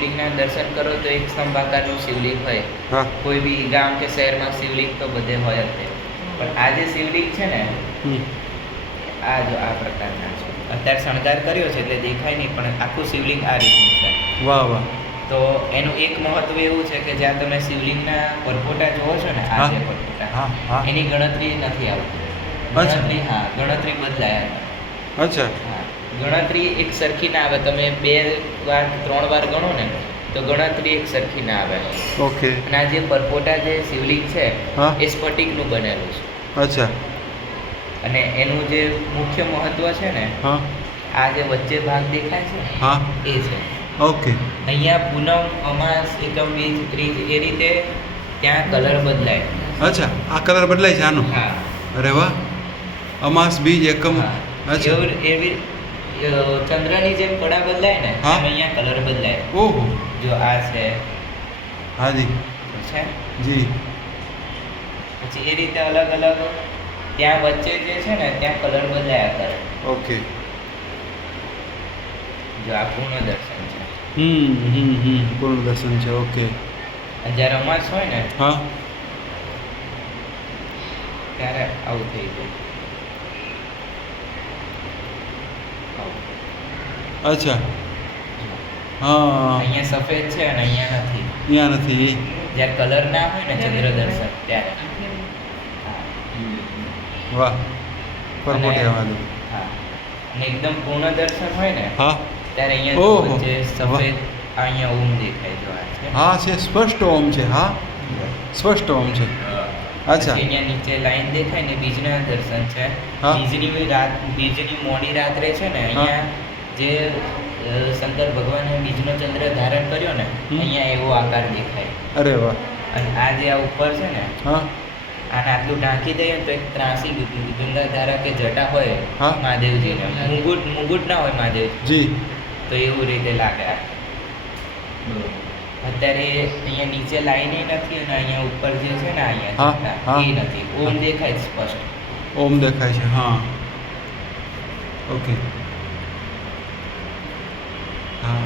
શિવલિંગના દર્શન કરો તો એક સ્તંભાકારનું શિવલિંગ હોય. હા કોઈ બી ગામ કે શહેરમાં શિવલિંગ તો બધે હોય જ તે. પણ આ જે શિવલિંગ છે ને આ જો આ પ્રકારના છે. અત્યારે શણગાર કર્યો છે એટલે દેખાય નહીં, પણ આખું શિવલિંગ આ રીતનું છે. વાહ વાહ. તો એનું એક મહત્વ એવું છે કે જ્યાં તમે શિવલિંગના પરપોટા જોવો છો ને, આ જે પરપોટા, હા હા. એની ગણતરી નથી આવતી. ગણતરી ગણતરી બદલાયા. અચ્છા. હા, ગણતરી એક સરખી ના આવે. તમે 2 વાર 3 વાર ગણો ને તો ગણતરી એક સરખી ના આવે. ઓકે. અને આ જે પરપોટા જે શિવલિંગ છે હા એ સ્ફટિકનું બનેલું છે. અચ્છા. અને એનું જે મુખ્ય મહત્વ છે ને, હા આ જે વચ્ચે ભાગ દેખાય છે હા. એ છે. ઓકે. અહીંયા પૂનમ, અમાસ, એકમ, બીજ, ત્રીજ એ રીતે ત્યાં કલર બદલાય. અચ્છા, આ કલર બદલાય છે આનો? હા. અરે વાહ. અમાસ, બીજ, એકમ. અચ્છા. એવી ચંદ્રની જેમ કડા બદલાય ને, હા. એમ અહીંયા કલર બદલાય. ઓહો. જો આ છે હાજી છે જી. પછી એ રીતે અલગ અલગ ત્યાં વચ્ચે જે છે ને ત્યાં કલર બદલાયા કરે. ઓકે. જો આ પૂર્ણ દર્શન છે. પૂર્ણ દર્શન છે. ઓકે. જ્યારે અમાસ હોય ને હા ત્યારે આવું થઈ જાય. આવું. અચ્છા. હા અહીંયા સફેદ છે અને અહીંયા નથી. ત્યાં નથી. જ્યારે કલર ના હોય ને ચંદ્ર દર્શન ત્યારે. વાહ. પરપોટિયા વાળું. હા. અને એકદમ પૂર્ણ દર્શન હોય ને હા ત્યારે અહીંયા ઓહો. વચ્ચે સફેદ અહીંયા ઓમ દેખાય. જો આ છે. હા છે, સ્પષ્ટ ઓમ છે. હા સ્પષ્ટ ઓમ છે. અચ્છા. પછી અહીંયા નીચે લાઈન દેખાય ને બીજના દર્શન છે. હા. બીજની મોડી રાત્રે છે ને અહીંયા જે શંકર ભગવાને બીજનો ચંદ્ર ધારણ કર્યો ને, અહીંયા એવો આકાર દેખાય. અરે વાહ. અને આ જે આ ઉપર છે ને, હા આને આટલું ઢાંકી દઈએ તો એક ત્રાસી ગંગાધારા કે જટા હોય હા. મહાદેવજીને. મુગુટ ના હોય મહાદેવ, જી. તો એવું રીતે લાગે. અત્યારે અહીંયા નીચે લાઈને નથી અને અહીંયા ઉપર જે છે ને હા, અહીંયા હા. એ નથી. ઓમ દેખાય સ્પષ્ટ. ઓમ દેખાય છે. હા ઓકે. હા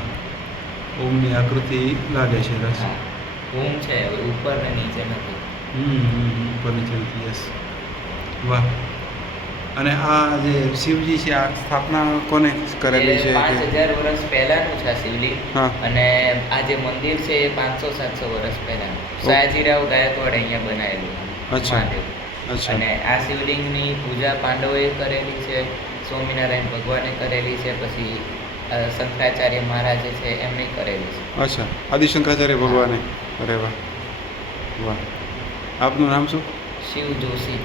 ઓમની આકૃતિ લાગે છે. રસ. હા, ઓમ છે ઉપર ને નીચે નથી. ઉપર નીચે નથી. યસ. વાહ. અને આ જે શિવજી છે, આ સ્થાપના કોને કરેલી છે? 5000 વર્ષ પહેલાનું છે આ શિવલિંગ. હા. અને આ જે મંદિર છે એ 500-700 વર્ષ પહેલાનું. સયાજીરાવ ગાયકવાડ અહીંયા બનાવેલું. અચ્છા. મહાદેવ. અચ્છા. અને આ શિવલિંગની પૂજા પાંડવોએ કરેલી છે, સ્વામિનારાયણ ભગવાને કરેલી છે, પછી શંકરાચાર્ય મહારાજે છે એમણે કરેલી છે. અચ્છા. આદિશંકરાચાર્ય ભગવાને. અરે વાહ. વાહ. આપનું નામ શું? શિવ જોશી.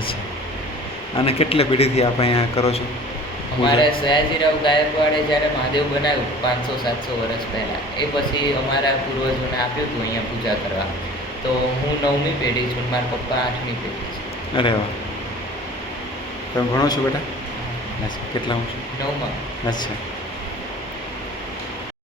અચ્છા. અને કેટલી પેઢીથી આપ અહીંયા કરો છો? અમારે સયાજીરાવ ગાયકવાડે જ્યારે મહાદેવ બનાવ્યું 500-700 વર્ષ પહેલાં, એ પછી અમારા પૂર્વજોને આપ્યું હતું અહીંયા પૂજા કરવા. તો હું 9મી પેઢી છું, મારા પપ્પા 8મી પેઢી છે. અરે વાહ. તમે ભણો છો બેટા? અચ્છા. કેટલામાં છો? 9માં. અચ્છા.